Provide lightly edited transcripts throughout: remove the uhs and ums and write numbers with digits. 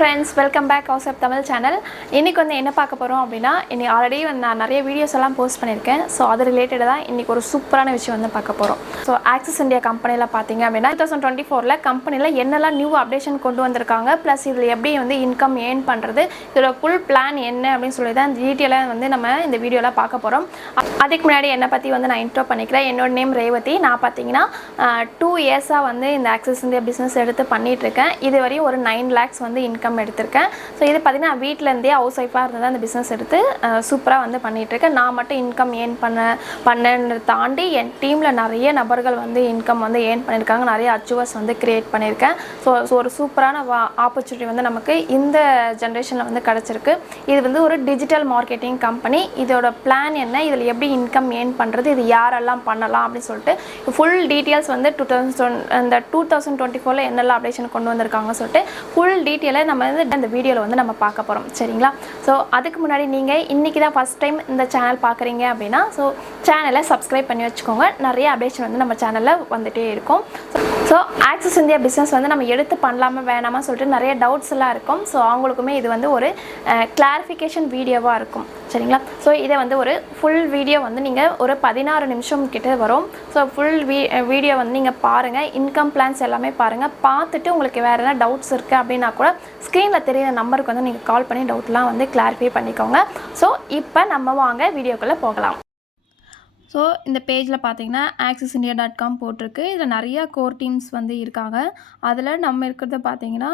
Friends, welcome back house of Tamil channel. இன்றைக்கி வந்து என்ன பார்க்க போகிறோம் அப்படின்னா, இன்றைக்கி ஆல்ரெடி நான் நிறைய வீடியோஸ் எல்லாம் போஸ்ட் பண்ணியிருக்கேன். ஸோ அது ரிலேட்டடாக தான் இன்றைக்கி ஒரு சூப்பரான விஷயம் வந்து பார்க்க போகிறோம். ஸோ ஆக்சிஸ் இந்தியா கம்பெனியில் பார்த்தீங்க அப்படின்னா 2024 கம்பெனியில் என்னெல்லாம் நியூ அப்டேஷன் கொண்டு வந்திருக்காங்க, ப்ளஸ் இதில் எப்படி வந்து இன்கம் ஏர்ன் பண்ணுறது, இதோட ஃபுல் பிளான் என்ன அப்படின்னு சொல்லி தான் டீட்டெயிலாக வந்து நம்ம இந்த வீடியோவில் பார்க்க போகிறோம். அதுக்கு முன்னாடி என்னை பற்றி வந்து நான் இன்ட்ரோ பண்ணிக்கிறேன். என்னோட நேம் ரேவதி. நான் பார்த்தீங்கன்னா 2 இயர்ஸாக வந்து இந்த ஆக்சிஸ் இந்தியா பிஸ்னஸ் எடுத்து பண்ணிகிட்ருக்கேன். இது வரையும் ஒரு 9 lakhs வந்து இன்கம் எடுத்திருக்கேன். ஸோ இது பார்த்தீங்கன்னா வீட்டிலேருந்தே ஹவுஸ் ஒய்ஃபாக இருந்தது அந்த பிஸ்னஸ் எடுத்து சூப்பராக வந்து பண்ணிகிட்ருக்கேன். நான் மட்டும் இன்கம் ஏர்ன் பண்ணதை தாண்டி என் டீமில் நிறைய நபர்கள் வந்து இன்கம் வந்து ஏர்ன் பண்ணியிருக்காங்க. நிறைய அச்சீவர்ஸ் வந்து க்ரியேட் பண்ணியிருக்கேன். ஸோ ஒரு சூப்பரான ஆப்பர்ச்சுனிட்டி வந்து நமக்கு இந்த ஜென்ரேஷனில் வந்து கிடச்சிருக்கு. இது வந்து ஒரு டிஜிட்டல் மார்க்கெட்டிங் கம்பெனி. இதோட பிளான் என்ன, இதில் எப்படி இன்கம் ஏர்ன் பண்ணுறது, இது யாரெல்லாம் பண்ணலாம் அப்படின்னு சொல்லிட்டு ஃபுல் டீட்டெயில்ஸ் வந்து 2024 என்னெல்லாம் அப்டேஷன் கொண்டு வந்திருக்காங்கன்னு சொல்லிட்டு ஃபுல் டீட்டெயிலை நம்ம வந்து இந்த வீடியோவில் வந்து நம்ம பார்க்க போகிறோம். சரிங்களா? ஸோ அதுக்கு முன்னாடி நீங்கள் இன்றைக்கி தான் ஃபஸ்ட் டைம் இந்த சேனல் பார்க்குறீங்க அப்படின்னா ஸோ சேனலை சப்ஸ்கிரைப் பண்ணி வச்சுக்கோங்க. நிறைய அப்டேஷன் வந்து நம்ம சேனலில் வந்துகிட்டே இருக்கும். ஸோ ஆக்சிஸ் இந்தியா பிஸ்னஸ் வந்து நம்ம எடுத்து பண்ணலாமா வேணாமா சொல்லிட்டு நிறைய டவுட்ஸ் எல்லாம் இருக்கும். ஸோ அவங்களுக்குமே இது வந்து ஒரு கிளாரிஃபிகேஷன் வீடியோவாக இருக்கும். சரிங்களா? ஸோ இதை வந்து ஒரு ஃபுல் வீடியோ வந்து நீங்கள் ஒரு 16 நிமிஷம் கிட்ட வரும். ஸோ ஃபுல் வீடியோ வந்து நீங்கள் பாருங்கள். இன்கம் பிளான்ஸ் எல்லாமே பாருங்கள். பார்த்துட்டு உங்களுக்கு வேறு எதனா டவுட்ஸ் இருக்குது அப்படின்னா கூட ஸ்க்ரீனில் தெரியிற நம்பருக்கு வந்து நீங்கள் கால் பண்ணி டவுட்லாம் வந்து கிளாரிஃபை பண்ணிக்கோங்க. ஸோ இப்போ நம்ம வாங்க வீடியோக்குள்ளே போகலாம். ஸோ இந்த பேஜில் பார்த்தீங்கன்னா accessindia.com போட்டிருக்கு. இதில் நிறையா கோர் டீம்ஸ் வந்து இருக்காங்க. அதில் நம்ம இருக்கிறது பார்த்தீங்கன்னா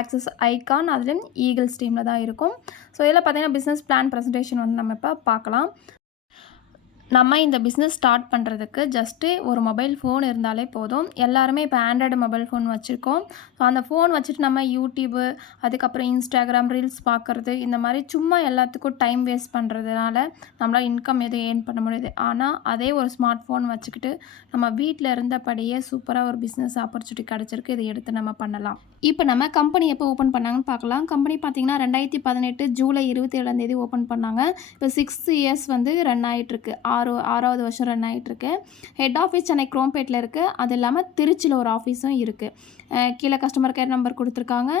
ஆக்சிஸ் ஐகான், அதுலேயும் ஈகிள்ஸ் டீமில் தான் இருக்கும். ஸோ இதில் பார்த்தீங்கன்னா பிஸ்னஸ் பிளான் ப்ரெசன்டேஷன் வந்து நம்ம இப்போ பார்க்கலாம். நம்ம இந்த பிஸ்னஸ் ஸ்டார்ட் பண்ணுறதுக்கு ஜஸ்ட்டு ஒரு மொபைல் ஃபோன் இருந்தாலே போதும். எல்லாருமே இப்போ ஆண்ட்ராய்டு மொபைல் ஃபோன் வச்சுருக்கோம். ஸோ அந்த ஃபோன் வச்சுட்டு நம்ம யூடியூபு, அதுக்கப்புறம் இன்ஸ்டாகிராம் ரீல்ஸ் பார்க்குறது, இந்த மாதிரி சும்மா எல்லாத்துக்கும் டைம் வேஸ்ட் பண்ணுறதுனால நம்மளால் இன்கம் எதுவும் ஏர்ன் பண்ண முடியுது. ஆனால் அதே ஒரு ஸ்மார்ட் ஃபோன் வச்சுக்கிட்டு நம்ம வீட்டில் இருந்தபடியே சூப்பராக ஒரு பிஸ்னஸ் ஆப்பர்ச்சுனிட்டி கிடச்சிருக்கு. இதை எடுத்து நம்ம பண்ணலாம். இப்போ நம்ம கம்பெனி எப்போ ஓப்பன் பண்ணாங்கன்னு பார்க்கலாம். கம்பெனி பார்த்திங்கன்னா 2018 ஜூலை 27 ஓப்பன் பண்ணாங்க. இப்போ 6 years வந்து ரன் ஆகிட்டுருக்கு. 6வது வருஷம் ரன் ஆகிட்டுருக்கு. ஹெட் ஆஃபீஸ் சென்னை குரோம்பேட்டில் இருக்குது. அது இல்லாமல் திருச்சியில் ஒரு ஆஃபீஸும் இருக்குது. கீழே கஸ்டமர் கேர் நம்பர் கொடுத்துருக்காங்க.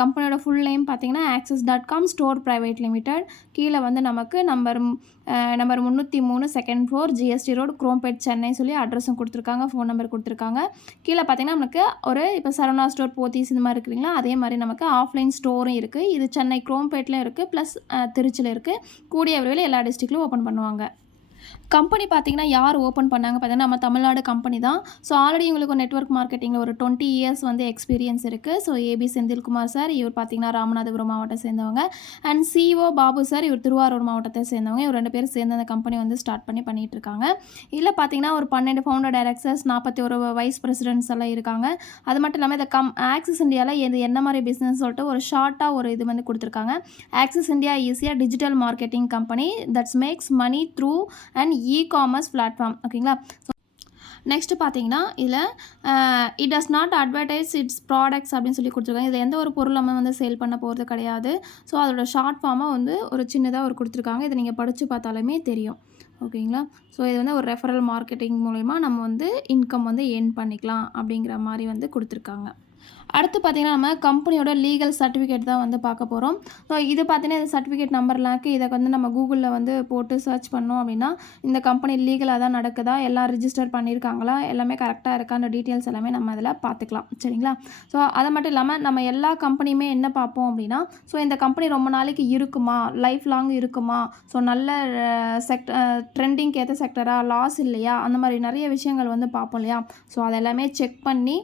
கம்பெனியோட ஃபுல் நேம் பார்த்தீங்கன்னா access.com ஸ்டோர் ப்ரைவேட் லிமிடெட். கீழே வந்து நமக்கு number 303 second floor GST road Chromepet Chennai சொல்லி அட்ரஸும் கொடுத்துருக்காங்க, ஃபோன் நம்பர் கொடுத்துருக்காங்க. கீழே பார்த்தீங்கன்னா நமக்கு ஒரு இப்போ சரவணா ஸ்டோர், போத்தீஸ் இந்த மாதிரி இருக்குங்களா, அதே மாதிரி நமக்கு ஆஃப்லைன் ஸ்டோரும் இருக்குது. இது சென்னை குரோம்பேட்லேயும் இருக்குது, ப்ளஸ் திருச்சியில் இருக்குது. கூடிய விரைவில் எல்லா டிஸ்ட்ரிக்ட்லையும் ஓப்பன் பண்ணுவாங்க. கம்பெனி பார்த்திங்கன்னா யார் ஓப்பன் பண்ணாங்க பார்த்தீங்கன்னா நம்ம தமிழ்நாடு கம்பெனி தான். ஸோ ஆல்ரெடி இவங்களுக்கு நெட்வொர்க் மார்க்கெட்டிங்கில் ஒரு 20 years வந்து எக்ஸ்பீரியன்ஸ் இருக்குது. ஸோ ஏபி செந்தில்குமார் சார், இவர் பார்த்திங்கன்னா ராமநாதபுரம் மாவட்டத்தை சேர்ந்தவங்க. அண்ட் சிஓ பாபு சார், இவர் திருவாரூர் மாவட்டத்தை சேர்ந்தவங்க. இவர் 2 பேரும் சேர்ந்து அந்த கம்பெனி வந்து ஸ்டார்ட் பண்ணிட்டு இருக்காங்க. இதில் பார்த்திங்கன்னா ஒரு 12 ஃபவுண்டர் டைரக்டர்ஸ், 41 வைஸ் பிரசிடென்ட்ஸ் எல்லாம் இருக்காங்க. அது மட்டும் இல்லாமல் இந்த ஆக்சிஸ் இந்தியாவில் இது என்ன மாதிரி பிஸ்னஸ் சொல்லிட்டு ஒரு ஷார்ட்டாக ஒரு இது வந்து கொடுத்துருக்காங்க. ஆக்சிஸ் இந்தியா ஈஸியாக digital marketing company that's makes money through and e-commerce platform. ஓகேங்களா? நெக்ஸ்ட்டு பார்த்தீங்கன்னா இதில் it does not advertise its products அப்படின்னு சொல்லி கொடுத்துருக்காங்க. இதில் எந்த ஒரு பொருள் நம்ம வந்து சேல் பண்ண போகிறது கிடையாது. ஸோ அதோட ஷார்ட் ஃபார்மாக வந்து ஒரு சின்னதாக ஒரு கொடுத்துருக்காங்க. இதை நீங்கள் படித்து பார்த்தாலுமே தெரியும். ஓகேங்களா? ஸோ இது வந்து ஒரு ரெஃபரல் மார்க்கெட்டிங் மூலமா நம்ம வந்து இன்கம் வந்து ஏர்ன் பண்ணிக்கலாம் அப்படிங்கிற மாதிரி வந்து கொடுத்துருக்காங்க. அடுத்து பார்த்திங்கன்னா நம்ம கம்பெனியோட லீகல் சர்டிஃபிகேட் தான் வந்து பார்க்க போகிறோம். ஸோ இது பார்த்திங்கன்னா இந்த சர்டிஃபிகேட் நம்பர்லாக்கு இதை வந்து நம்ம கூகுளில் வந்து போட்டு சர்ச் பண்ணோம் அப்படின்னா இந்த கம்பெனி லீகலாக தான் நடக்குதா, எல்லாம் ரிஜிஸ்டர் பண்ணியிருக்காங்களா, எல்லாமே கரெக்டாக இருக்கா, அந்த டீட்டெயில்ஸ் எல்லாமே நம்ம அதில் பார்த்துக்கலாம். சரிங்களா? ஸோ அது மட்டும் இல்லாமல் நம்ம எல்லா கம்பெனியுமே என்ன பார்ப்போம் அப்படின்னா, ஸோ இந்த கம்பெனி ரொம்ப நாளைக்கு இருக்குமா, லைஃப் லாங் இருக்குமா, ஸோ நல்ல ட்ரெண்டிங்க்கு ஏற்ற செக்டரா, லாஸ் இல்லையா, அந்த மாதிரி நிறைய விஷயங்கள் வந்து பார்ப்போம் இல்லையா. ஸோ அதெல்லாமே செக் பண்ணி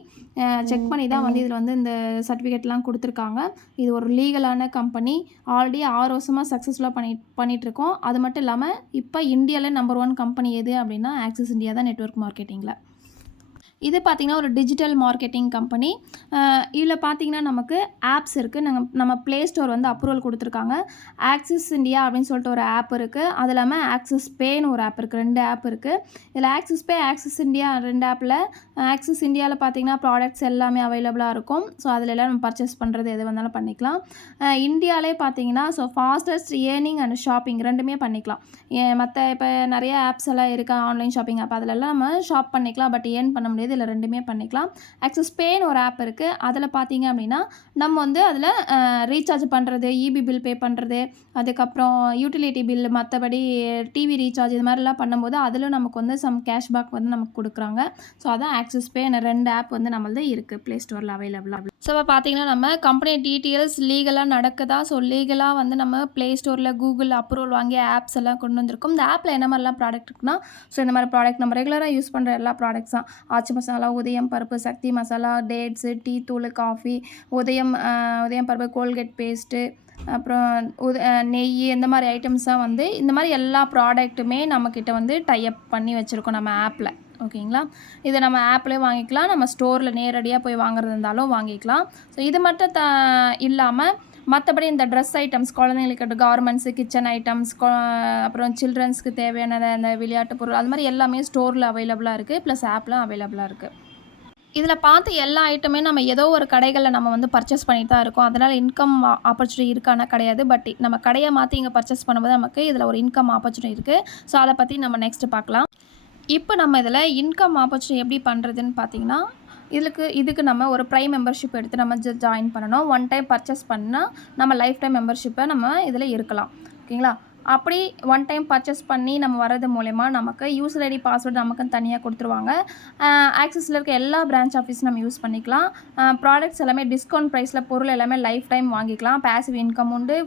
தான் வந்து இதில் வந்து இந்த சர்டிஃபிகேட்லாம் கொடுத்துருக்காங்க. இது ஒரு லீகலான கம்பெனி. ஆல்ரெடி 6 வருஷமாக சக்ஸஸ்ஃபுல்லாக பண்ணிகிட்ருக்கோம். அது மட்டும் இல்லாமல் இப்போ இந்தியாவில் நம்பர் 1 கம்பெனி எது அப்படின்னா ஆக்சிஸ் இந்தியா தான் நெட்வொர்க் மார்க்கெட்டிங்கில். இது பார்த்திங்கன்னா ஒரு டிஜிட்டல் மார்க்கெட்டிங் கம்பெனி. இதில் பார்த்திங்கன்னா நமக்கு ஆப்ஸ் இருக்குது. நம்ம ப்ளே ஸ்டோர் வந்து அப்ரூவல் கொடுத்துருக்காங்க. ஆக்சிஸ் இந்தியா அப்படின்னு சொல்லிட்டு ஒரு ஆப் இருக்குது. அது இல்லாமல் ஆக்சிஸ் பேன்னு ஒரு ஆப் இருக்குது. 2 ஆப் இருக்குது. இதில் ஆக்சிஸ் பே, ஆக்சிஸ் இந்தியா 2 ஆப்பில் ஆக்சிஸ் இந்தியாவில் பார்த்திங்கன்னா ப்ராடக்ட்ஸ் எல்லாமே அவைலபிளாக இருக்கும். ஸோ அதில் எல்லாம் நம்ம பர்ச்சேஸ் பண்ணுறது எது வந்தாலும் பண்ணிக்கலாம். இந்தியாவிலே பார்த்திங்கன்னா so fastest earning and shopping 2மே பண்ணிக்கலாம். மற்ற இப்போ நிறைய ஆப்ஸ் எல்லாம் இருக்குது, ஆன்லைன் ஷாப்பிங் ஆப், அதிலெல்லாம் நம்ம ஷாப் பண்ணிக்கலாம். பட் ஏர்ன் பண்ண முடியாது. முடியாது, இல்லை ரெண்டுமே பண்ணிக்கலாம். ஆக்சிஸ் பேன்னு ஒரு ஆப் இருக்குது. அதில் பார்த்தீங்க அப்படின்னா நம்ம வந்து அதில் ரீசார்ஜ் பண்ணுறது, இபி பில் பே பண்ணுறது, அதுக்கப்புறம் யூட்டிலிட்டி பில், மற்றபடி டிவி ரீசார்ஜ் இது மாதிரிலாம் பண்ணும்போது அதில் நமக்கு வந்து சம் கேஷ்பேக் வந்து நமக்கு கொடுக்குறாங்க. ஸோ அதான் ஆக்சிஸ் பே. 2 ஆப் வந்து நம்மளது இருக்குது ப்ளே ஸ்டோரில் அவைலபிளாக. ஸோ இப்போ பார்த்தீங்கன்னா நம்ம கம்பெனி டீட்டெயில்ஸ் லீகலாக நடக்குதா, ஸோ லீகலாக வந்து நம்ம ப்ளே ஸ்டோரில் கூகுள் அப்ரூவல் வாங்கி ஆப்ஸ் எல்லாம் கொண்டு வந்திருக்கோம். இந்த ஆப்பில் என்ன மாதிரிலாம் ப்ராடக்ட் இருக்குன்னா, ஸோ இந்த மாதிரி ப்ராடக்ட் நம்ம ரெகுலராக யூஸ் பண்ணுற எல்லா ப்ராடக்ட்ஸ் தான். ஆச்சி மசாலா, உதயம் பருப்பு, சக்தி மசாலா, டேட்ஸு, டீ தூள், காஃபி, உதயம் பருப்பு, கோல்கேட் பேஸ்ட்டு, அப்புறம் நெய், இந்த மாதிரி ஐட்டம்ஸாக வந்து இந்த மாதிரி எல்லா ப்ராடக்ட்டுமே நம்மக்கிட்ட வந்து டைப் பண்ணி வச்சுருக்கோம் நம்ம ஆப்பில். ஓகேங்களா? இதை நம்ம ஆப்லேயே வாங்கிக்கலாம், நம்ம ஸ்டோரில் நேரடியாக போய் வாங்குறது இருந்தாலும் வாங்கிக்கலாம். ஸோ இது மட்டும் இல்லாமல் மற்றபடி இந்த ட்ரெஸ் ஐட்டம்ஸ், குழந்தைங்களுக்கு கார்மெண்ட்ஸு, கிச்சன் ஐட்டம்ஸ், அப்புறம் சில்ட்ரன்ஸ்க்கு தேவையான இந்த விளையாட்டு பொருள், அது மாதிரி எல்லாமே ஸ்டோரில் அவைலபிளாக இருக்குது. ப்ளஸ் ஆப்லாம் அவைலபிளாக இருக்குது. இதில் பார்த்து எல்லா ஐட்டமே நம்ம ஏதோ ஒரு கடைகளில் நம்ம வந்து பர்ச்சேஸ் பண்ணிட்டு தான் இருக்கோம். அதனால் இன்கம் ஆப்பர்ச்சுனிட்டி இருக்கானா கிடையாது. பட் நம்ம கடையை மாற்றி இங்கே பர்ச்சேஸ் பண்ணும்போது நமக்கு இதில் ஒரு இன்கம் ஆப்பர்ச்சுனிட்டி இருக்குது. ஸோ அதை பற்றி நம்ம நெக்ஸ்ட்டு பார்க்கலாம். இப்போ நம்ம இதில் இன்கம் ஆப்பர்ச்சுனிட்டி எப்படி பண்ணுறதுன்னு பார்த்தீங்கன்னா, இதுக்கு நம்ம ஒரு ப்ரைம் மெம்பர்ஷிப் எடுத்து நம்ம ஜாயின் பண்ணணும். ஒன் டைம் பர்ச்சேஸ் பண்ணால் நம்ம லைஃப் டைம் மெம்பர்ஷிப்பை நம்ம இதில் இருக்கலாம். ஓகேங்களா? அப்படி ஒன் டைம் பர்ச்சேஸ் பண்ணி நம்ம வரது மூலயமா நமக்கு யூசர் ஐடி பாஸ்வேர்டு நமக்குன்னு தனியாக கொடுத்துருவாங்க. ஆக்சிஸில் இருக்க எல்லா பிரான்ச் ஆஃபீஸும் நம்ம யூஸ் பண்ணிக்கலாம். ப்ராடக்ட்ஸ் எல்லாமே டிஸ்கவுண்ட் ப்ரைஸில் பொருள் எல்லாமே லைஃப் டைம் வாங்கிக்கலாம். பேசிவ் இன்கம் உண்டு,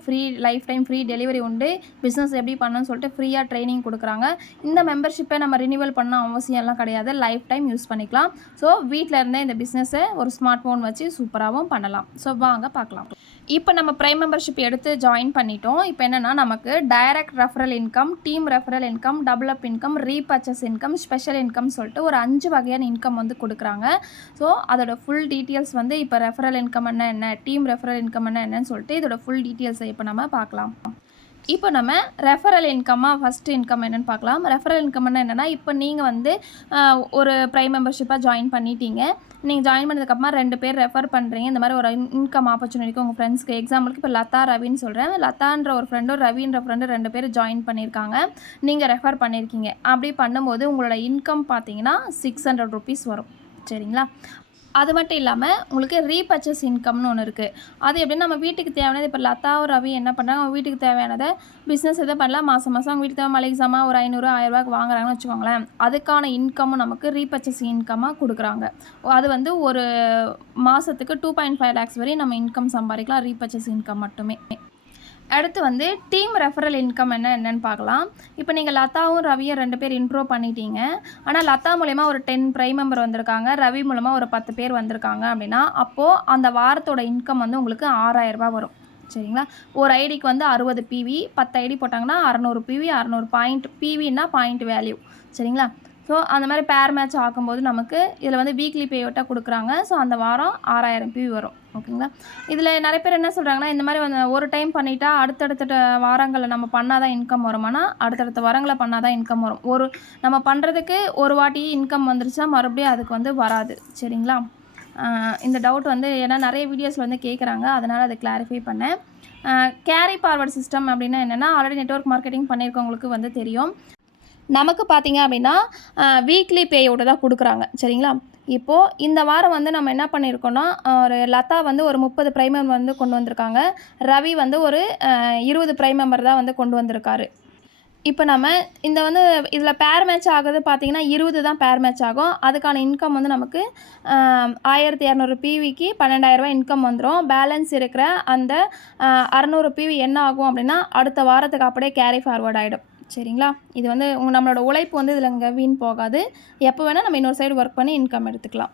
லைஃப் டைம் ஃப்ரீ டெலிவரி உண்டு. பிஸ்னஸ் எப்படி பண்ணணும்னு சொல்லிட்டு ஃப்ரீயாக ட்ரைனிங் கொடுக்குறாங்க. இந்த மெம்பர்ஷிப்பை நம்ம ரினியூவல் பண்ண அவசியம் எல்லாம் கிடையாது, லைஃப் டைம் யூஸ் பண்ணிக்கலாம். ஸோ வீட்டில் இருந்தே இந்த பிஸ்னஸை ஒரு ஸ்மார்ட் ஃபோன் வச்சு சூப்பராகவும் பண்ணலாம். ஸோ வாங்க பார்க்கலாம். இப்போ நம்ம ப்ரைம் மெம்பர்ஷிப் எடுத்து ஜாயின் பண்ணிட்டோம். இப்போ என்னென்னா நமக்கு direct referral income, team referral income, develop income, repurchase income, special income சொல்லிட்டு ஒரு 5 வகையான இன்கம் வந்து கொடுக்குறாங்க. ஸோ அதோட ஃபுல் டீட்டெயில்ஸ் வந்து இப்போ ரெஃபரல் இன்கம் என்ன, டீம் ரெஃபரல் இன்கம் என்னன்னு சொல்லிட்டு இதோட ஃபுல் டீட்டெயில்ஸை இப்போ நம்ம பார்க்கலாம். இப்போ நம்ம ரெஃபரல் இன்கம்மாக ஃபஸ்ட்டு இன்கம் என்னென்னு பார்க்கலாம். ரெஃபரல் இன்கம்னா என்னென்னா, இப்போ நீங்கள் வந்து ஒரு ப்ரைம் மெம்பர்ஷிப்பாக ஜாயின் பண்ணிட்டீங்க. நீங்கள் ஜாயின் பண்ணதுக்கப்புறமா 2 பேர் ரெஃபர் பண்ணுறீங்க. இந்த மாதிரி ஒரு இன்கம் ஆப்பர்ச்சுனிட்டிக்கு உங்கள் ஃப்ரெண்ட்ஸ்க்கு. எக்ஸாம்பிளுக்கு இப்போ லதா, ரவின்னு சொல்கிறேன். லதான்ற ஒரு ஃப்ரெண்டும் ரவின்ற ஃப்ரெண்டு 2 பேர் ஜாயின் பண்ணியிருக்காங்க. நீங்கள் ரெஃபர் பண்ணியிருக்கீங்க. அப்படி பண்ணும்போது உங்களோட இன்கம் பார்த்தீங்கன்னா 600 ருபீஸ் வரும். சரிங்களா? அது மட்டும் இல்லாமல் உங்களுக்கு ரீபர்ச்சேஸ் இன்கம்னு ஒன்று இருக்குது. அது எப்படின்னா நம்ம வீட்டுக்கு தேவையானது, இப்போ லதாவும் ரவி என்ன பண்ணுறாங்க, அவங்க வீட்டுக்கு தேவையானதை பிஸ்னஸ் எதை பண்ணலாம், மாதம் அவங்க வீட்டுக்கு தேவை மளிகை சாமான் ஒரு 500 1000 வாங்குறாங்கன்னு வச்சுக்கோங்களேன். அதுக்கான இன்கமும் நமக்கு ரீபர்ச்சேஸ் இன்கமாக கொடுக்குறாங்க. அது வந்து ஒரு மாதத்துக்கு 2.5 lakhs வரையும் நம்ம இன்கம் சம்பாதிக்கலாம், ரீபர்ச்சேஸ் இன்கம் மட்டுமே. அடுத்து வந்து டீம் ரெஃபரல் இன்கம் என்னென்னு பார்க்கலாம். இப்போ நீங்கள் லதாவும் ரவியும் 2 பேர் இன்ட்ரோ பண்ணிட்டீங்க. ஆனால் லதா மூலயமா ஒரு 10 ப்ரைம் மெம்பர் வந்திருக்காங்க, ரவி மூலமாக ஒரு 10 பேர் வந்திருக்காங்க அப்படின்னா, அப்போது அந்த வாரத்தோட இன்கம் வந்து உங்களுக்கு 6000 ரூபா வரும். சரிங்களா? ஒரு ஐடிக்கு வந்து 60 பிவி, 10 ஐடி போட்டாங்கன்னா 600 பிவி, 600 பாயிண்ட். பிவின்னா பாயிண்ட் வேல்யூ. சரிங்களா? ஸோ அந்த மாதிரி பேர் மேட்ச் ஆக்கும்போது நமக்கு இதில் வந்து வீக்லி பேயோட்டாக கொடுக்குறாங்க. ஸோ அந்த வாரம் 6000 பிவி வரும். ஓகேங்களா? இதில் நிறைய பேர் என்ன சொல்கிறாங்கன்னா, இந்த மாதிரி வந்து ஒரு டைம் பண்ணிட்டா அடுத்தடுத்த வாரங்களில் நம்ம பண்ணால் தான் இன்கம் வருமானா, அடுத்தடுத்த வாரங்களை பண்ணால் தான் இன்கம் வரும். நம்ம பண்ணுறதுக்கு ஒரு வாட்டி இன்கம் வந்துருச்சா மறுபடியும் அதுக்கு வந்து வராது. சரிங்களா? இந்த டவுட் வந்து ஏன்னா நிறைய வீடியோஸில் வந்து கேட்குறாங்க, அதனால் அதை கிளாரிஃபை பண்ணேன். கேரி ஃபார்வர்ட் சிஸ்டம் அப்படின்னா என்னென்னா, ஆல்ரெடி நெட்வொர்க் மார்க்கெட்டிங் பண்ணியிருக்கவங்களுக்கு வந்து தெரியும். நமக்கு பார்த்தீங்க அப்படின்னா வீக்லி பேயோடு தான் கொடுக்குறாங்க. சரிங்களா? இப்போது இந்த வாரம் வந்து நம்ம என்ன பண்ணியிருக்கோன்னா, ஒரு லதா வந்து ஒரு 30 ப்ரைம் மெம்பர் வந்து கொண்டு வந்திருக்காங்க. ரவி வந்து ஒரு 20 ப்ரைம் மெம்பர் தான் வந்து கொண்டு வந்திருக்காரு. இப்போ நம்ம இந்த வந்து இதில் பேர் மேட்ச் ஆகுது பார்த்தீங்கன்னா 20 தான் பேர் மேட்ச் ஆகும். அதுக்கான இன்கம் வந்து நமக்கு 1200 பிவிக்கு 12000 ரூபா இன்கம் வந்துடும். பேலன்ஸ் இருக்கிற அந்த 600 பிவி என்ன ஆகும் அப்படின்னா அடுத்த வாரத்துக்கு அப்படியே கேரி ஃபார்வர்ட் ஆகிடும். சரிங்களா? இது வந்து நம்மளோட உழைப்பு வந்து இதில் இங்கே வீண் போகாது. எப்போ வேணால் நம்ம இன்னொரு சைடு ஒர்க் பண்ணி இன்கம் எடுத்துக்கலாம்.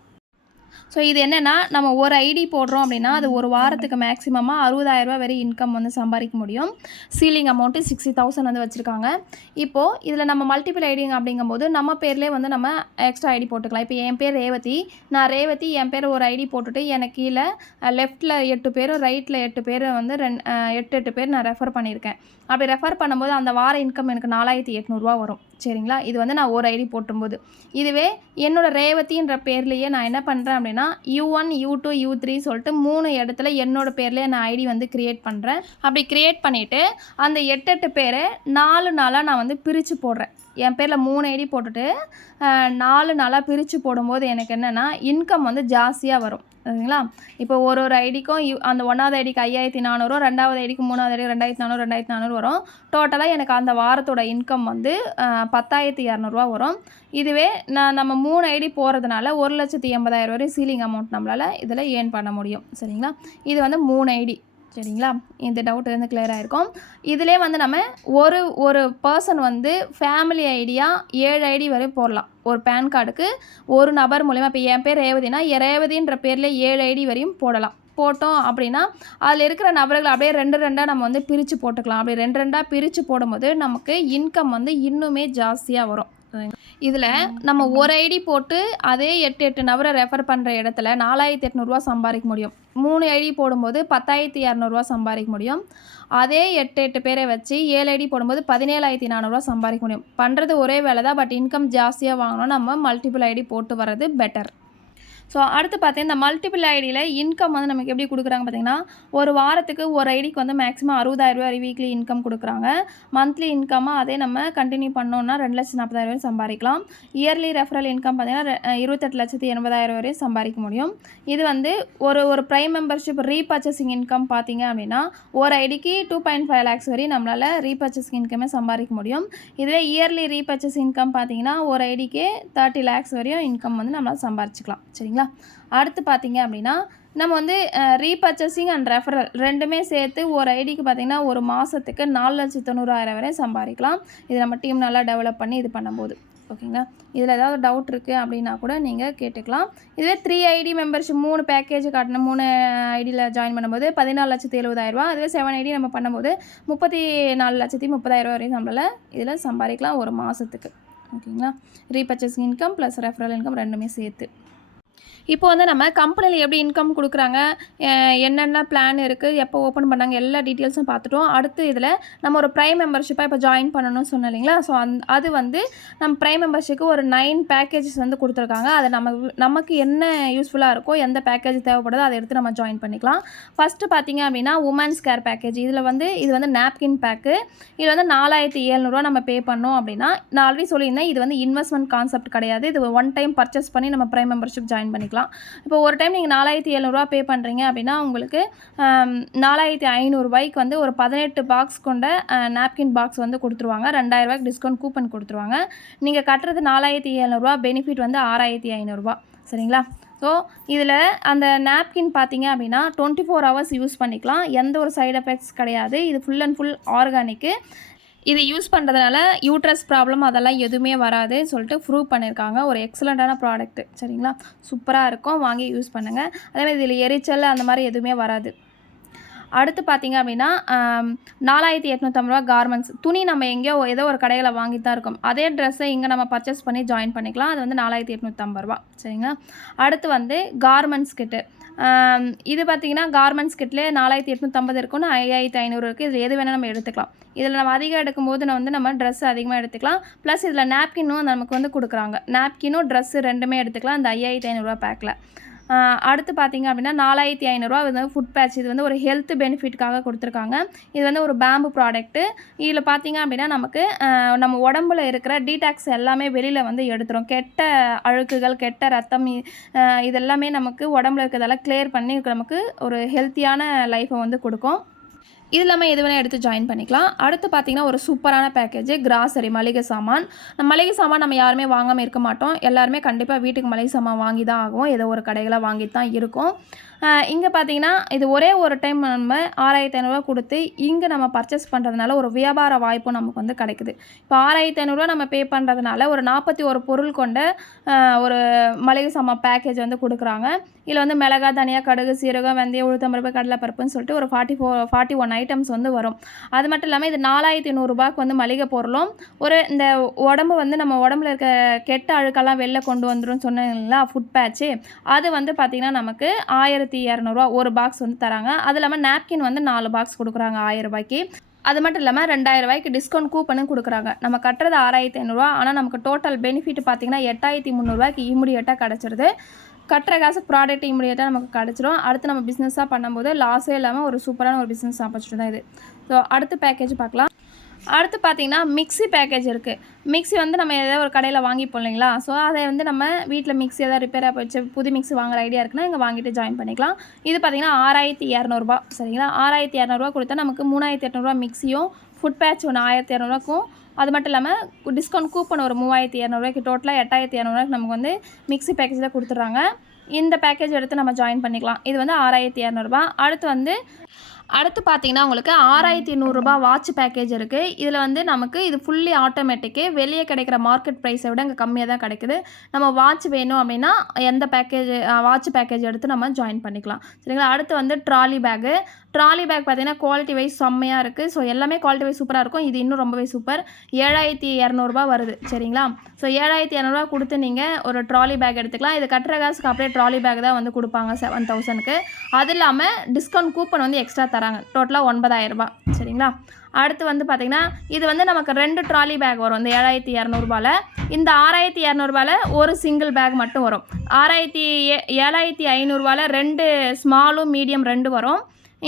ஸோ இது என்னென்னா, நம்ம ஒரு ஐடி போடுறோம் அப்படின்னா அது ஒரு வாரத்துக்கு மேக்ஸிமமாக 60000 ரூபா வரை இன்கம் வந்து சம்பாதிக்க முடியும். சீலிங் அமௌண்ட்டு 60,000 வந்து வச்சுருக்காங்க. இப்போது இதில் நம்ம மல்டிபிள் ஐடிங் அப்படிங்கும்போது நம்ம பேர்லேயே வந்து நம்ம எக்ஸ்ட்ரா ஐடி போட்டுக்கலாம். இப்போ என் பேர் ரேவதி, நான் ரேவதி என் பேர் ஒரு ஐடி போட்டுட்டு எனக்கு கீழே லெஃப்ட்டில் 8 பேரும் ரைட்டில் 8 பேர் வந்து 8 பேர் நான் ரெஃபர் பண்ணியிருக்கேன். அப்படி ரெஃபர் பண்ணும்போது அந்த வார இன்கம் எனக்கு 4800 ரூபா வரும். சரிங்களா? இது வந்து நான் ஒரு ஐடி போட்டும்போது. இதுவே என்னோடய ரேவதின்ற பேர்லேயே நான் என்ன பண்ணுறேன் அப்படின்னா U1 U2 U3 சொல்லிட்டு 3 இடத்துல என்னோடய பேர்லேயே நான் ஐடி வந்து க்ரியேட் பண்ணுறேன். அப்படி க்ரியேட் பண்ணிவிட்டு அந்த 8 பேரை 4 நாளாக நான் வந்து பிரித்து போடுறேன். என் பேரில் 3 ஐடி போட்டுட்டு 4 நாளாக பிரித்து போடும்போது எனக்கு என்னென்னா இன்கம் வந்து ஜாஸ்தியாக வரும். சரிங்களா? இப்போ ஒரு ஐடிக்கும் அந்த 1வது ஐடிக்கு 5400 வரும், 2வது ஐடிக்கு 3வது ஐடிக்கு 2400 2400 வரும். டோட்டலாக எனக்கு அந்த வாரத்தோட இன்கம் வந்து 10,200 வரும். இதுவே நம்ம 3 ஐடி போகிறதுனால 1,80,000 வரை சீலிங் அமௌண்ட் நம்மளால் இதில் ஏர்ன் பண்ண முடியும். சரிங்களா? இது வந்து 3 ஐடி. சரிங்களா? இந்த டவுட் வந்து கிளியர் ஆகிருக்கும். இதிலே வந்து நம்ம ஒரு பர்சன் வந்து ஃபேமிலி ஐடியாக 7 ஐடி வரை போடலாம். ஒரு பேன் கார்டுக்கு ஒரு நபர் மூலிமா. இப்போ என் பேர் ரேவதினா ரேவதின்ற பேரில் 7 ஐடி வரையும் போட்டோம் அப்படின்னா அதில் இருக்கிற நபர்கள் அப்படியே 2 நம்ம வந்து பிரித்து போட்டுக்கலாம். அப்படி 2 பிரித்து போடும்போது நமக்கு இன்கம் வந்து இன்னுமே ஜாஸ்தியாக வரும். இதில் நம்ம ஒரு ஐடி போட்டு அதே 8 நபரை ரெஃபர் பண்ணுற இடத்துல 4,800 சம்பாதிக்க முடியும். 3 ஐடி போடும்போது 10,200 சம்பாதிக்க முடியும். அதே 8 பேரை வச்சு 7 ஐடி போடும்போது 17,400 சம்பாதிக்க முடியும். பண்ணுறது ஒரே வேலை தான், பட் இன்கம் ஜாஸ்தியாக வாங்கணும். நம்ம மல்டிபிள் ஐடி போட்டு வர்றது பெட்டர். ஸோ அடுத்து பார்த்தீங்கன்னா இந்த மல்டிபிள் ஐடியில் இன்கம் வந்து நமக்கு எப்படி கொடுக்குறாங்க பார்த்தீங்கன்னா, ஒரு வாரத்துக்கு ஒரு ஐடிக்கு வந்து மேக்ஸிமம் 60,000 வீக்லி இன்கம் கொடுக்குறாங்க. மந்த்லி இன்கமாக அதே நம்ம கண்டினியூ பண்ணோன்னா 2,40,000 சம்பாதிக்கலாம். இயர்லி ரெஃபரல் இன்கம் பார்த்தீங்கன்னா 28,80,000 வரையும் சம்பாதிக்க முடியும். இது வந்து ஒரு ப்ரைம் மெம்பர்ஷிப் ரீபர்ச்சேசிங் இன்கம் பார்த்தீங்க அப்படின்னா ஒரு ஐடிக்கு 2.5 lakhs வரையும் நம்மளால் ரீபர்ச்சேசிங் இன்கமே சம்பாதிக்க முடியும். இதில் இயர்லி ரீபர்ச்சேஸ் இன்கம் பார்த்தீங்கன்னா ஒரு ஐடிக்கு 30 lakhs வரையும் இன்கம் வந்து நம்மளால் சம்பாதிச்சிக்கலாம். சரிங்களா? அடுத்து பார்த்தீங்க அப்படின்னா நம்ம வந்து ரீபர்ச்சேசிங் அண்ட் ரெஃபரல் ரெண்டுமே சேர்த்து ஒரு ஐடிக்கு பார்த்தீங்கன்னா ஒரு மாதத்துக்கு 4,90,000 வரை சம்பாதிக்கலாம். இது நம்ம டீம் நல்லா டெவலப் பண்ணி இது பண்ணும்போது. ஓகேங்களா? இதில் ஏதாவது டவுட் இருக்குது அப்படின்னா கூட நீங்கள் கேட்டுக்கலாம். இதுவே 3 ஐடி மெம்பர்ஷிப் 3 பேக்கேஜ் காட்டின 3 ஐடியில் ஜாயின் பண்ணும்போது 14,70,000. அதுவே 7 ஐடி நம்ம பண்ணும்போது 34,30,000 வரையும் நம்மளால் இதில் சம்பாதிக்கலாம் ஒரு மாதத்துக்கு. ஓகேங்களா? Repurchasing income plus referral income ரெண்டுமே சேர்த்து. இப்போ வந்து நம்ம கம்பெனியில் எப்படி இன்கம் கொடுக்குறாங்க, என்னென்ன பிளான் இருக்குது, எப்போ ஓப்பன் பண்ணாங்க, எல்லா டீட்டெயில்ஸும் பார்த்துட்டோம். அடுத்து இதில் நம்ம ஒரு ப்ரைம் மெம்பர்ஷிப்பாக இப்போ ஜாயின் பண்ணணும்னு சொன்னோம் இல்லைங்களா? ஸோ அது வந்து நம்ம ப்ரைம் மெம்பர்ஷிப்புக்கு ஒரு 9 பேக்கேஜஸ் வந்து கொடுத்துருக்காங்க. அதை நமக்கு என்ன யூஸ்ஃபுல்லாக இருக்கோ, எந்த பேக்கேஜ் தேவைப்படுதோ அதை எடுத்து நம்ம ஜாயின் பண்ணிக்கலாம். ஃபஸ்ட்டு பார்த்தீங்க அப்படின்னா உமன்ஸ் கேர் பேக்கேஜ். இது வந்து நாப்கின் பேக்கு. இது வந்து 4,700 நம்ம பே பண்ணோம் அப்படின்னா, நான் ஆல்ரெடி சொல்லியிருந்தேன் இது வந்து இன்வெஸ்ட்மெண்ட் கான்செப்ட் கிடையாது. இது ஒன் டைம் பர்ச்சேஸ் பண்ணி நம்ம ப்ரைம் மெம்பர்ஷிப் ஜாயின் பண்ணிக்கலாம். இப்போ ஒரு டைம் நீங்கள் 4,700 பே பண்ணுறீங்க அப்படின்னா உங்களுக்கு 4,500 வந்து ஒரு 18 பாக்ஸ் கொண்ட நாப்கின் பாக்ஸ் வந்து கொடுத்துருவாங்க. 2,000 டிஸ்கவுண்ட் கூப்பன் கொடுத்துருவாங்க. நீங்கள் கட்டுறது 4,700, பெனிஃபிட் வந்து 6,500. சரிங்களா? ஸோ இதில் அந்த நாப்கின் பார்த்தீங்க அப்படின்னா 24 hours யூஸ் பண்ணிக்கலாம். எந்த ஒரு சைடு எஃபெக்ட்ஸ் கிடையாது. இது ஃபுல் அண்ட் ஃபுல் ஆர்கானிக்கு. இது யூஸ் பண்ணுறதுனால யூட்ரஸ் ப்ராப்ளம் அதெல்லாம் எதுவுமே வராது சொல்லிட்டு ப்ரூவ் பண்ணியிருக்காங்க. ஒரு எக்ஸலண்ட்டான ப்ராடக்ட்டு. சரிங்களா? சூப்பராக இருக்கும், வாங்கி யூஸ் பண்ணுங்கள். அதேமாதிரி இதில் எரிச்சல் அந்த மாதிரி எதுவுமே வராது. அடுத்து பார்த்தீங்க அப்படின்னா 4,850 கார்மெண்ட்ஸ். துணி நம்ம எங்கேயோ ஏதோ ஒரு கடையில் வாங்கி தான் இருக்கும். அதே ட்ரெஸ்ஸை இங்கே நம்ம பர்ச்சேஸ் பண்ணி ஜாயின் பண்ணிக்கலாம். அது வந்து 4,850. சரிங்களா? அடுத்து வந்து கார்மெண்ட்ஸ் கிட்டு. இது பார்த்திங்கன்னா கார்மெண்ட்ஸ் கிட்லேயே 4,850 இருக்குன்னு 5,500 இருக்குது. இதில் எது வேணால் நம்ம எடுத்துக்கலாம். இதில் நம்ம அதிகம் எடுக்கும்போது நம்ம ட்ரெஸ் அதிகமாக எடுத்துக்கலாம். ப்ளஸ் இதில் நாப்கினும் நமக்கு வந்து கொடுக்குறாங்க. நாப்கினும் ட்ரெஸ்ஸு ரெண்டுமே எடுத்துக்கலாம் இந்த 5,500 பேக்கில். அடுத்து பார்த்திங்க அப்படின்னா 4,500 இது வந்து ஃபுட் பேட்ச். இது வந்து ஒரு ஹெல்த் பெனிஃபிட்காக கொடுத்துருக்காங்க. இது வந்து ஒரு பேம்பு ப்ராடக்ட்டு. இதில் பார்த்திங்க அப்படின்னா நமக்கு நம்ம உடம்புல இருக்கிற டீடாக்ஸ் எல்லாமே வெளியில் வந்து எடுத்துரும். கெட்ட அழுக்குகள், கெட்ட ரத்தம் இதெல்லாமே நமக்கு உடம்புல இருக்கிறதெல்லாம் கிளியர் பண்ணி நமக்கு ஒரு ஹெல்த்தியான லைஃப்பை வந்து கொடுக்கும். இது இல்லாமல் எது வேணால் எடுத்து ஜாயின் பண்ணிக்கலாம். அடுத்து பார்த்திங்கன்னா ஒரு சூப்பரான பேக்கேஜ் கிராசரி, மளிகை சாமான். மளிகை சாமான் நம்ம யாருமே வாங்காமல் இருக்க மாட்டோம். எல்லாருமே கண்டிப்பாக வீட்டுக்கு மளிகை சாமான் வாங்கி தான் ஆகும். ஏதோ ஒரு கடைகளை வாங்கி தான் இருக்கும். இங்கே பார்த்தீங்கன்னா இது ஒரே ஒரு டைம் நம்ம 6,500 கொடுத்து இங்கே நம்ம பர்ச்சேஸ் பண்ணுறதுனால ஒரு வியாபார வாய்ப்பும் நமக்கு வந்து கிடைக்குது. இப்போ 6,500 நம்ம பே பண்ணுறதுனால ஒரு 41 பொருள் கொண்ட ஒரு மளிகை சாமான் பேக்கேஜ் வந்து கொடுக்குறாங்க. இதில் வந்து மிளகா, தனியா, கடுகு, சீரகம், வெந்தயம், உளுத்தம்பருப்பு, கடலைப்பருப்புன்னு சொல்லிட்டு ஒரு 41 ஐட்டம்ஸ் வந்து வரும். அது மட்டும் இல்லாமல் இது 4,800 வந்து மளிகை பொருளும் இந்த உடம்பு வந்து நம்ம உடம்புல இருக்க கெட்ட அழுக்கெல்லாம் வெளில கொண்டு வந்துடும் சொன்னீங்களா ஃபுட் பேட்ச்சு. அது வந்து பார்த்திங்கன்னா நமக்கு 1,200 ஒரு பாக்ஸ் வந்து தராங்க. அது இல்லாமல் நாப்கின் வந்து 4 பாக்ஸ் கொடுக்குறாங்க 1,000. அது மட்டும் இல்லாமல் 2,000 டிஸ்கவுண்ட் கூப்பனும் கொடுக்குறாங்க. நம்ம கட்டுறது 6,500, ஆனால் நமக்கு டோட்டல் பெனிஃபிட் பார்த்திங்கன்னா 8,300 இமிடியேட்டாக கிடச்சிருது. கட்டுற காசு ப்ராடக்ட் இமிடியேட்டாக நமக்கு கிடச்சிரும். அடுத்து நம்ம பிஸ்னஸாக பண்ணும்போது லாஸே இல்லாமல் ஒரு சூப்பரான ஒரு பிஸ்னஸ் ஆப்பர்ச்சுனிட்டி தான் இது. ஸோ அடுத்த பேக்கேஜ் பார்க்கலாம். அடுத்து பார்த்தீங்கன்னா மிக்ஸி பேக்கேஜ் இருக்குது. மிக்ஸி வந்து நம்ம ஏதாவது ஒரு கடையில் வாங்கிப்போம் இல்லைங்களா? ஸோ அதை வந்து நம்ம வீட்டில் மிக்ஸி ஏதாவது ரிப்பேராக போச்சு, புது மிக்ஸி வாங்குற ஐடியா இருக்குன்னா இங்கே வாங்கிட்டு ஜாயின் பண்ணிக்கலாம். இது பார்த்தீங்கன்னா 6200 சரிங்களா? 6200 கொடுத்தா நமக்கு 3800 மிக்ஸியும், ஃபுட் பேட்ச் ஒன்று 1200க்கும், அது மட்டும் இல்லாமல் டிஸ்கவுண்ட் கூப்பன் ஒரு 3200 டோட்டலாக 8200 நமக்கு வந்து மிக்ஸி பேக்கேஜில் கொடுத்துட்றாங்க. இந்த பேக்கேஜ் எடுத்து நம்ம ஜாயின் பண்ணிக்கலாம். இது வந்து 6200. அடுத்து பார்த்தீங்கன்னா உங்களுக்கு 6100 வாட்ச் பேக்கேஜ் இருக்குது. இதில் வந்து நமக்கு இது ஃபுல்லி ஆட்டோமேட்டிக்கு. வெளியே கிடைக்கிற மார்க்கெட் ப்ரைஸை விட இங்கே கம்மியாக தான் கிடைக்குது. நம்ம வாட்ச் வேணும் அப்படின்னா எந்த பேக்கேஜ் வாட்ச் பேக்கேஜ் எடுத்து நம்ம ஜாயின் பண்ணிக்கலாம் சரிங்களா? அடுத்து வந்து ட்ராலி பேக் பார்த்தீங்கன்னா குவாலிட்டி வைஸ் செம்மையாக இருக்குது. ஸோ எல்லாமே குவாலிட்டி வைஸ் சூப்பராக இருக்கும். இது இன்னும் ரொம்பவே சூப்பர். 7200 வருது சரிங்களா? ஸோ 7200 கொடுத்து நீங்கள் ஒரு ட்ராலி பேக் எடுத்துக்கலாம். இது கட்டுற காசுக்கு அப்படியே ட்ராலி பேக் தான் வந்து கொடுப்பாங்க 7000க்கு. அது இல்லாமல் டிஸ்கவுண்ட் கூப்பன் வந்து எக்ஸ்ட்ரா தராங்க. டோட்டலாக 9000 சரிங்களா? அடுத்து வந்து பார்த்திங்கன்னா இது வந்து நமக்கு 2 ட்ராலி பேக் வரும் இந்த 7200. இந்த 6200 ஒரு சிங்கிள் பேக் மட்டும் வரும். 7500 2 ஸ்மாலும் மீடியம் 2 வரும்.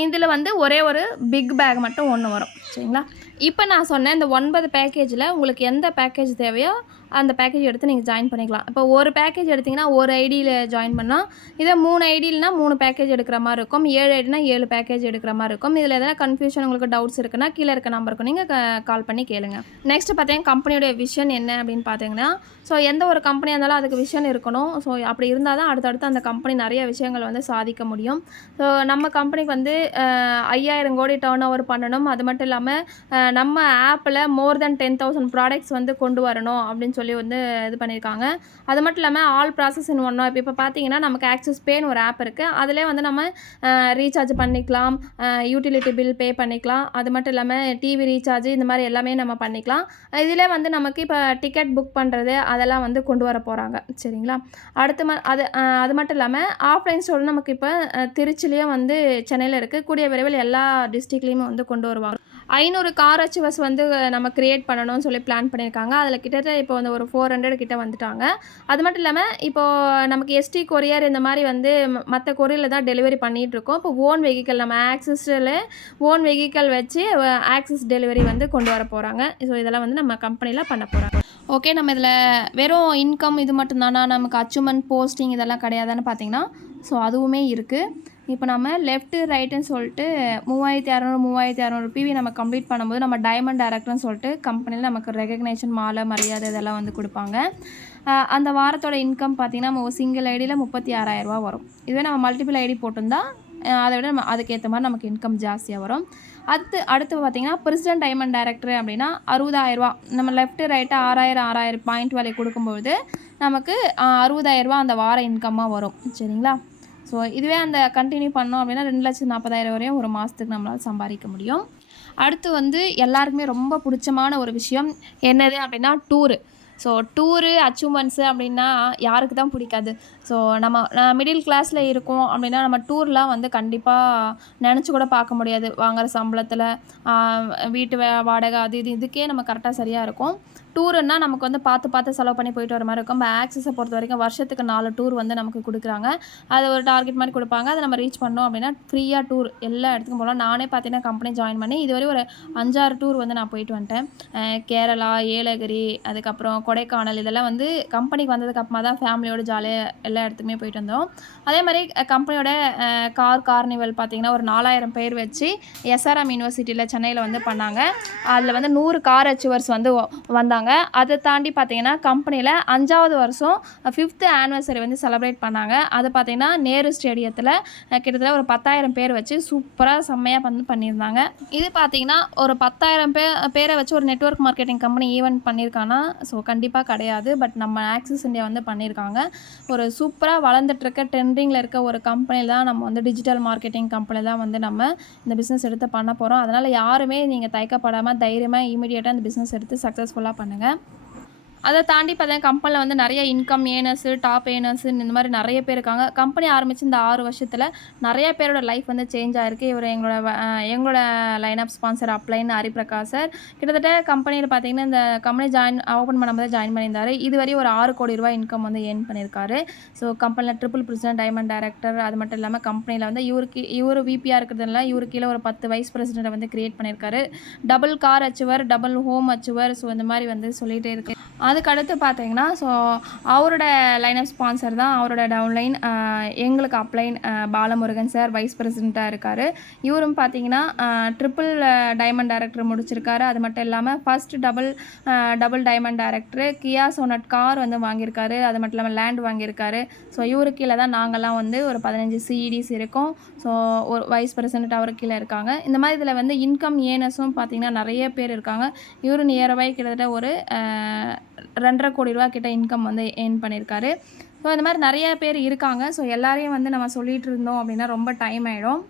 இதில் வந்து ஒரே ஒரு பிக் பேக் மட்டும் 1 வரும் சரிங்களா? இப்போ நான் சொன்னேன் இந்த 9 பேக்கேஜில் உங்களுக்கு எந்த பேக்கேஜ் தேவையோ அந்த பேக்கேஜ் எடுத்து நீங்கள் ஜாயின் பண்ணிக்கலாம். இப்போ ஒரு பேக்கேஜ் எடுத்திங்கன்னா ஒரு ஐடியில் ஜாயின் பண்ணால், இதே 3 ஐடியில்னா 3 பேக்கேஜ் எடுக்கிற மாதிரி இருக்கும். 7 ஐடினா 7 பேக்கேஜ் எடுக்கிற மாதிரி இருக்கும். இதில் எதனா கன்ஃபியூஷன் உங்களுக்கு டவுட்ஸ் இருக்குன்னா கீழே இருக்க நம்பருக்கு நீங்கள் கால் பண்ணி கேளுங்க. நெக்ஸ்ட்டு பார்த்தீங்கன்னா கம்பெனியோடைய விஷன் என்ன அப்படின்னு பார்த்தீங்கன்னா, ஸோ எந்த ஒரு கம்பெனியாக இருந்தாலும் அதுக்கு விஷன் இருக்கணும். ஸோ அப்படி இருந்தால் தான் அடுத்தடுத்து அந்த கம்பெனி நிறைய விஷயங்கள் வந்து சாதிக்க முடியும். ஸோ நம்ம கம்பெனிக்கு வந்து 5000 கோடி டர்ன் ஓவர் பண்ணணும். அது மட்டும் இல்லாமல் நம்ம ஆப்பில் மோர் தென் 10,000 ப்ராடக்ட்ஸ் வந்து கொண்டு வரணும் அப்படின்னு சொல்லி வந்து இது பண்ணியிருக்காங்க. அது மட்டும் இல்லாமல் ஆல் ப்ராசஸ் இன் ஒன். இப்போ பார்த்தீங்கன்னா நமக்கு ஆக்சிஸ் பேன்னு ஒரு ஆப் இருக்குது. அதிலே வந்து நம்ம ரீசார்ஜ் பண்ணிக்கலாம், யூட்டிலிட்டி பில் பே பண்ணிக்கலாம். அது மட்டும் இல்லாமல் டிவி ரீசார்ஜ் இந்த மாதிரி எல்லாமே நம்ம பண்ணிக்கலாம். இதிலே வந்து நமக்கு இப்போ டிக்கெட் புக் பண்ணுறது அதெல்லாம் வந்து கொண்டு வர போகிறாங்க சரிங்களா? அடுத்து அது மட்டும் இல்லாமல் ஆஃப்லைன் ஸ்டோர் நமக்கு இப்போ திருச்சிலையும் வந்து சென்னையில் இருக்குது. கூடிய விரைவில் எல்லா டிஸ்ட்ரிக்ட்லேயுமே வந்து கொண்டு வருவாங்க. 500 கார் அச்சீவர்ஸ் வந்து நம்ம க்ரியேட் பண்ணணும்னு சொல்லி பிளான் பண்ணியிருக்காங்க. அதில் கிட்டத்தட்ட இப்போ வந்து ஒரு 400 கிட்ட வந்துட்டாங்க. அது மட்டும் இல்லாமல் இப்போது நமக்கு எஸ்டி கொரியர் இந்த மாதிரி வந்து மற்ற கொரியரில் தான் டெலிவரி பண்ணிகிட்ருக்கோம். இப்போ ஓன் வெஹிக்கல் நம்ம ஆக்சிஸில் ஓன் வெஹிக்கல் வச்சு ஆக்சிஸ் டெலிவரி வந்து கொண்டு வர போகிறாங்க. ஸோ இதெல்லாம் வந்து நம்ம கம்பெனியில் பண்ண போகிறாங்க. ஓகே, நம்ம இதில் வெறும் இன்கம் இது மட்டும் தானா, நமக்கு அச்சீவ்மெண்ட் போஸ்டிங் இதெல்லாம் கிடையாதுன்னு பார்த்தீங்கன்னா, ஸோ அதுவுமே இருக்குது. இப்போ நம்ம லெஃப்ட்டு ரைட்டுன்னு சொல்லிட்டு 3600 பிவி நம்ம கம்ப்ளீட் பண்ணும்போது நம்ம டைமண்ட் டைரக்டர்னு சொல்லிட்டு கம்பெனியில் நமக்கு ரெகக்னேஷன் மாலை மரியாதை இதெல்லாம் வந்து கொடுப்பாங்க. அந்த வாரத்தோட இன்கம் பார்த்திங்கன்னா நம்ம சிங்கிள் ஐடியில் 36,000 வரும். இதுவே நம்ம மல்டிபிள் ஐடி போட்டிருந்தா அதை விட நம்ம அதுக்கேற்ற மாதிரி நமக்கு இன்கம் ஜாஸ்தியாக வரும். அடுத்து பார்த்திங்கன்னா பிரசிடென்ட் டைமண்ட் டைரக்டர் அப்படின்னா 60,000. நம்ம லெஃப்ட்டு ரைட்டு 6000 பாயிண்ட் வேலை கொடுக்கும்போது நமக்கு 60,000 அந்த வார இன்கம்மாக வரும் சரிங்களா? ஸோ இதுவே அந்த கண்டினியூ பண்ணோம் அப்படின்னா 2,40,000 வரையும் ஒரு மாதத்துக்கு நம்மளால் சம்பாதிக்க முடியும். அடுத்து வந்து எல்லாருக்குமே ரொம்ப பிடிச்சமான ஒரு விஷயம் என்னது அப்படின்னா டூரு. ஸோ டூரு அச்சீவ்மெண்ட்ஸு அப்படின்னா யாருக்கு தான் பிடிக்காது? ஸோ நம்ம மிடில் கிளாஸில் இருக்கோம் அப்படின்னா நம்ம டூர்லாம் வந்து கண்டிப்பாக நினச்சி கூட பார்க்க முடியாது. வாங்குகிற சம்பளத்தில் வீட்டு வாடகை அது இதுக்கே நம்ம கரெக்டாக சரியாக இருக்கும். டூருன்னா நமக்கு வந்து பார்த்து செலவு பண்ணி போயிட்டு வர மாதிரி இருக்கும். நம்ம ஆக்சிஸை பொறுத்த வரைக்கும் வருஷத்துக்கு 4 டூர் வந்து நமக்கு கொடுக்குறாங்க. அது ஒரு டார்கெட் மாதிரி கொடுப்பாங்க. அதை நம்ம ரீச் பண்ணோம் அப்படின்னா ஃப்ரீயாக டூர் எல்லா இடத்துக்கும் போகலாம். நானே பார்த்தீங்கன்னா கம்பெனி ஜாயின் பண்ணி இதுவரை ஒரு 5-6 டூர் வந்து நான் போயிட்டு வந்துட்டேன். கேரளா, ஏலகிரி, அதுக்கப்புறம் கொடைக்கானல் இதெல்லாம் வந்து கம்பெனிக்கு வந்ததுக்கு அப்புறமா தான் ஃபேமிலியோட ஜாலியாக எல்லா இடத்துக்குமே போயிட்டு வந்தோம். அதே மாதிரி கம்பெனியோட கார்னிவல் பார்த்திங்கன்னா ஒரு 4000 பேர் வச்சு எஸ்ஆர்எம் யூனிவர்சிட்டியில் சென்னையில் வந்து பண்ணாங்க. அதில் வந்து 100 கார் அச்சீவர்ஸ் வந்து வந்தாங்க. அதை தாண்டி பார்த்தீங்கன்னா கம்பெனியில் 5வது வருஷம் 5th ஆனிவர்சரி வந்து செலிப்ரேட் பண்ணாங்க. அது பார்த்தீங்கன்னா நேரு ஸ்டேடியத்தில் கிட்டத்தட்ட ஒரு 10,000 பேர் வச்சு சூப்பராக செம்மையாக வந்து பண்ணியிருந்தாங்க. இது பார்த்தீங்கன்னா ஒரு 10,000 பேரை வச்சு ஒரு நெட்வொர்க் மார்க்கெட்டிங் கம்பெனி ஈவெண்ட் பண்ணியிருக்காங்கன்னா ஸோ கண்டிப்பாக கிடையாது. பட் நம்ம ஆக்சிஸ் இந்தியா வந்து பண்ணியிருக்காங்க. ஒரு சூப்பராக வளர்ந்துட்டுருக்க ட்ரெண்டிங்கில் இருக்க ஒரு கம்பெனியில் தான் நம்ம வந்து டிஜிட்டல் மார்க்கெட்டிங் கம்பெனி தான் வந்து நம்ம இந்த பிஸ்னஸ் எடுத்து பண்ண போகிறோம். அதனால் யாருமே நீங்கள் தயக்கப்படாமல் தைரியமாக இமீடியட்டாக இந்த பிஸ்னஸ் எடுத்து சக்ஸஸ்ஃபுல்லாக பண்ணுங்கள். அதை தாண்டி பார்த்தீங்கன்னா கம்பெனியில் வந்து நிறைய இன்கம் ஏர்னர்ஸு, டாப் ஏர்னர்ஸு இந்த மாதிரி நிறைய பேர் இருக்காங்க. கம்பெனி ஆரம்பித்து இந்த 6 வருஷத்தில் நிறைய பேரோட லைஃப் வந்து சேஞ்ச் ஆயிருக்கு. இவர் எங்களோட லைன் ஆஃப் ஸ்பான்சர் அப்ளைன்னு ஹரிபிரகாஷ் சார். கிட்டத்தட்ட கம்பெனியில் பார்த்தீங்கன்னா இந்த கம்பெனி ஓப்பன் பண்ணும்போது ஜாயின் பண்ணியிருந்தார். இதுவரை ஒரு 6 கோடி ரூபாய் இன்கம் வந்து ஏர்ன் பண்ணியிருக்காரு. ஸோ கம்பெனியில் ட்ரிபிள் பிரசிடென்ட், டைமண்ட் டைரக்டர், அது மட்டும் இல்லாமல் கம்பெனியில் வந்து இவர் விபியாக இருக்கிறதுனால இவருக்கு கீழே ஒரு 10 வைஸ் பிரசிடென்ட்டை வந்து கிரியேட் பண்ணியிருக்காரு. Double car achiever, double home achiever. So இந்த மாதிரி வந்து சொல்லிகிட்டே இருக்கு. அதுக்கு அடுத்து பார்த்தீங்கன்னா ஸோ அவரோட லைன் ஆஃப் ஸ்பான்சர் தான் அவரோட டவுன்லைன் எங்களுக்கு அப்ளைன் பாலமுருகன் சார் வைஸ் பிரசிடெண்ட்டாக இருக்கார். இவரும் பார்த்தீங்கன்னா ட்ரிபிள் டைமண்ட் டைரக்டர் முடிச்சிருக்காரு. அது மட்டும் இல்லாமல் ஃபர்ஸ்ட் டபுள் டைமண்ட் டைரக்டர் கியா சோனட் கார் வந்து வாங்கியிருக்காரு. அது மட்டும் இல்லாமல் லேண்ட் வாங்கியிருக்காரு. ஸோ இவருக்கு கீழே தான் நாங்கள்லாம் வந்து ஒரு 15 சிஇடிஸ் இருக்கோம். ஸோ ஒரு வைஸ் பிரசிடென்ட் அவருக்கு கீழே இருக்காங்க. இந்த மாதிரி இதில் வந்து இன்கம் ஏர்னர்ஸும் பார்த்தீங்கன்னா நிறைய பேர் இருக்காங்க. இவரு நியர்பை கிட்டத்தட்ட ஒரு 2.5 கோடி ரூபா கிட்ட இன்கம் வந்து ஏர்ன் பண்ணியிருக்காரு. ஸோ இந்த மாதிரி நிறைய பேர் இருக்காங்க. ஸோ எல்லாரையும் வந்து நம்ம சொல்லிகிட்டு இருந்தோம் அப்படின்னா ரொம்ப டைம் ஆகிடும்.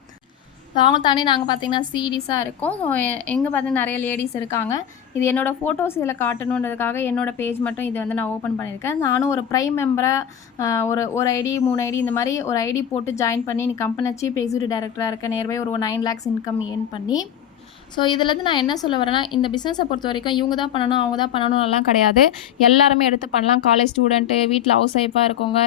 ஸோ அவங்க தாண்டி நாங்கள் பார்த்தீங்கன்னா சீரியஸாக இருக்கோம். ஸோ எங்கே பார்த்தீங்கன்னா நிறைய லேடிஸ் இருக்காங்க. இது என்னோடய ஃபோட்டோஸ் இதில் காட்டணுன்றதுக்காக என்னோடய பேஜ் மட்டும் இது வந்து நான் ஓப்பன் பண்ணியிருக்கேன். நானும் ஒரு ப்ரைம் மெம்பராக ஒரு ஐடி 3 ஐடி இந்த மாதிரி ஒரு ஐடி போட்டு ஜாயின் பண்ணி நீ கம்பெனி சீஃப் எக்ஸிக்யூட்டிவ் டைரக்டராக இருக்கேன். நியர்பை ஒரு 9 lakhs இன்கம் ஏர்ன் பண்ணி. ஸோ இதுலேருந்து நான் என்ன சொல்ல வரேன்னா, இந்த பிஸ்னஸை பொறுத்த வரைக்கும் இவங்க தான் பண்ணணும், அவங்க தான் பண்ணணும்லாம் கிடையாது. எல்லாருமே எடுத்து பண்ணலாம். காலேஜ் ஸ்டூடெண்ட்டு, வீட்டில் ஹவுஸ் ஒய்ஃபாக இருக்கவங்க,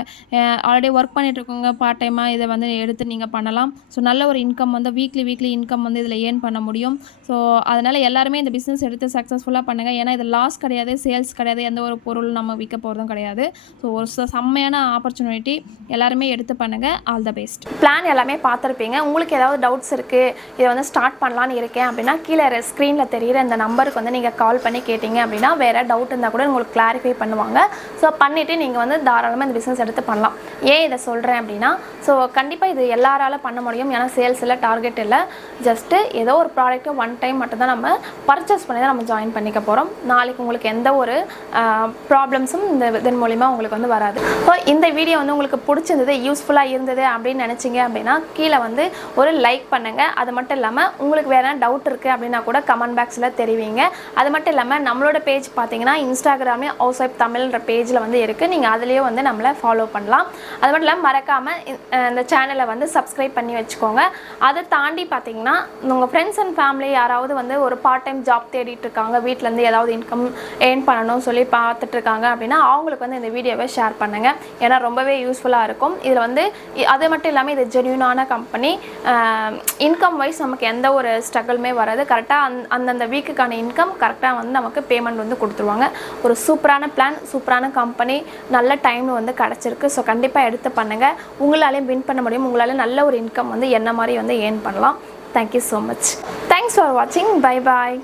ஆல்ரெடி ஒர்க் பண்ணிகிட்ருக்கவங்க பார்ட் டைமாக இதை வந்து எடுத்து நீங்கள் பண்ணலாம். ஸோ நல்ல ஒரு இன்கம் வந்து வீக்லி இன்கம் வந்து இதில் ஏர்ன் பண்ண முடியும். ஸோ அதனால் எல்லாருமே இந்த பிஸ்னஸ் எடுத்து சக்ஸஸ்ஃபுல்லாக பண்ணுங்கள். ஏன்னா இது லாஸ் கிடையாது, சேல்ஸ் கிடையாது, எந்த ஒரு பொருள் நம்ம விற்க போகிறதும் கிடையாது. ஸோ ஒரு செம்மையான ஆப்பர்ச்சுனிட்டி, எல்லாருமே எடுத்து பண்ணுங்கள். All the best. பிளான் எல்லாமே பார்த்துருப்பீங்க. உங்களுக்கு ஏதாவது டவுட்ஸ் இருக்குது, இதை வந்து ஸ்டார்ட் பண்ணலான்னு இருக்கேன் அப்படின்னா கீழே ஸ்க்ரீனில் தெரிகிற இந்த நம்பருக்கு வந்து நீங்கள் கால் பண்ணி கேட்டிங்க அப்படின்னா வேறு டவுட் இருந்தால் கூட உங்களுக்கு கிளாரிஃபை பண்ணுவாங்க. ஸோ பண்ணிவிட்டு நீங்கள் வந்து தாராளமாக இந்த பிஸ்னஸ் எடுத்து பண்ணலாம். ஏன் இதை சொல்கிறேன் அப்படின்னா, ஸோ கண்டிப்பாக இது எல்லாரால பண்ண முடியும். ஏன்னா சேல்ஸ் இல்லை, டார்கெட் இல்லை. ஜஸ்ட்டு ஏதோ ஒரு ப்ராடக்ட்டை ஒன் டைம் மட்டும் தான் நம்ம பர்ச்சேஸ் பண்ணி தான் நம்ம ஜாயின் பண்ணிக்க போகிறோம். நாளைக்கு உங்களுக்கு எந்த ஒரு ப்ராப்ளம்ஸும் இதன் மூலிமா உங்களுக்கு வந்து வராது. ஸோ இந்த வீடியோ வந்து உங்களுக்கு பிடிச்சிருந்தது, யூஸ்ஃபுல்லாக இருந்தது அப்படின்னு நினச்சிங்க அப்படின்னா கீழே வந்து ஒரு லைக் பண்ணுங்கள். அது மட்டும் இல்லாமல் உங்களுக்கு வேறு டவுட் இருக்குது அப்படின்னா கூட கமெண்ட் பாக்ஸில் தெரிவிங்க. அது மட்டும் இல்லாமல் நம்மளோட பேஜ் பார்த்தீங்கன்னா இன்ஸ்டாகிராமே ஹவுஸ் ஒய்ஃப் தமிழ்ன்ற பேஜில் வந்து இருக்குது. நீங்கள் அதுலேயே வந்து நம்மளை ஃபாலோ பண்ணலாம். அது மட்டும் இல்லாமல் மறக்காமல் இந்த சேனலை வந்து சப்ஸ்கிரைப் பண்ணி வச்சுக்கோங்க. அதை தாண்டி பார்த்தீங்கன்னா உங்கள் ஃப்ரெண்ட்ஸ் அண்ட் ஃபேமிலி யாராவது வந்து ஒரு பார்ட் டைம் ஜாப் தேடிட்டு இருக்காங்க, வீட்டிலேருந்து ஏதாவது இன்கம் ஏர்ன் பண்ணணும்னு சொல்லி பார்த்துட்ருக்காங்க அப்படின்னா அவங்களுக்கு வந்து இந்த வீடியோவை ஷேர் பண்ணுங்கள். ஏன்னா ரொம்பவே யூஸ்ஃபுல்லாக இருக்கும். இதில் வந்து அது மட்டும் இல்லாமல் இது ஜென்யூனான கம்பெனி. இன்கம் வைஸ் நமக்கு எந்த ஒரு ஸ்ட்ரகிளுமே வராது. கரெக்டாக அந்தந்த வீக்குக்கான இன்கம் கரெக்டாக வந்து நமக்கு பேமெண்ட் வந்து கொடுத்துருவாங்க. ஒரு சூப்பரான பிளான், சூப்பரான கம்பெனி, நல்ல டைம் வந்து கிடச்சிருக்கு. ஸோ கண்டிப்பாக எடுத்து பண்ணுங்கள். உங்களாலேயும் வின் பண்ண முடியும். உங்களால் நல்ல ஒரு இன்கம் வந்து என்ன மாதிரி வந்து ஏர்ன் பண்ணலாம். Thank you so much. Thanks for வாட்சிங். பை பாய்.